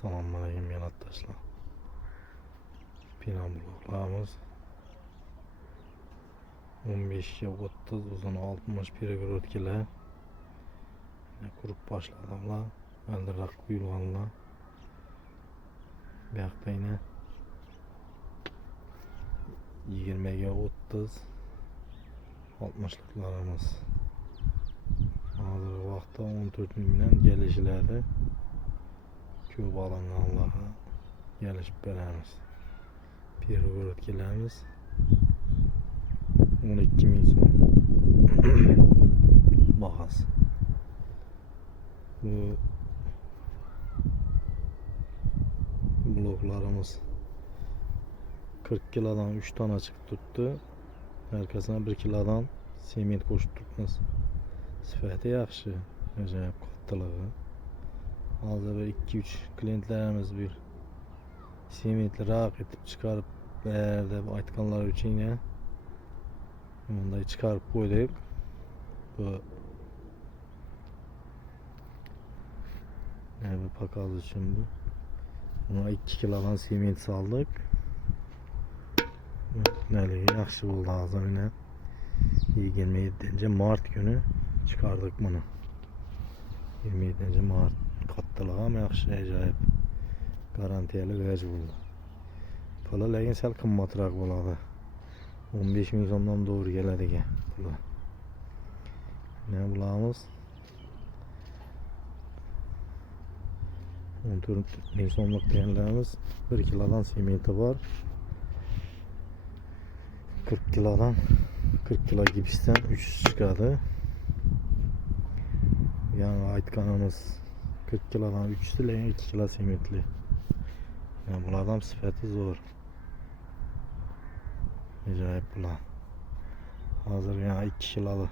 Selamünaleyküm arkadaşlar. Pinan bloklarımız 15'e 30 uzun 60 perigorotkiler. Kurup başladılar. Eldirak kuyulganlar. Bir yakta yine 20'ye 30 60'lıklarımız. Hazır vaqtda 14 gündən gelişlerde köp alanlarla gelişip beremiz. Perigorotkilerimiz 12.000 son bahas. Bu bloklarımız 40 kilodan 3 tane açık tuttu. Arkasına 1 kilodan sement koşup tutmaz. Sifati yaxşı, acayip kattılığı. Hazır 2-3 klientlerimiz bir sementli rak etip çıkarıp berde aytkanlar için ya ondan çıkarıp koyduk. Bu bir pakaz için bu. Buna 2 kilodan sement saldık. Nəliği yaxşı oldu hazır yine. 27. Mart günü çıkardık bunu. 27. Mart kattılığı ama yaxşı acayip garantiyeli vəc buldu. Pula lakin sel qımmatırak buladı. 15.000 somdan doğru geledi ki pula. Ne bulamız? 14.000 somluk değerlerimiz 1 kilodan sementi var. 40 kilodan 40 kilo gipsten 3 çıkardı. Yani aytkanımız 40 kilodan 3 ile 2 kilo sementli. Yani bunlardan sıfatı zor. Acayip bunlar. Hazır yani 2 kilolu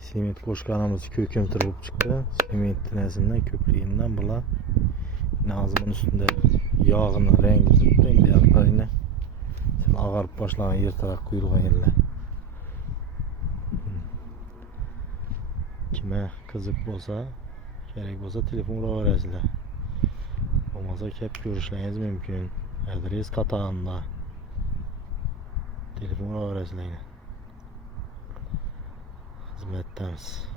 sement koşkanımız kökümtürüp çıktı. Sement tinesinden köplüğünden bunlar. Yine ağzımın üstünde yağını rengi tuttu. Şimdi yaklar yine ağarıp başlayan yırtarak kuyulgan yerler. Kime kızık olsa, gerek olsa telefonu veresizler. Olmazsa hep görüşleriniz mümkün. Adres katağında. Telefonu veresizler yine. Hizmettemiz.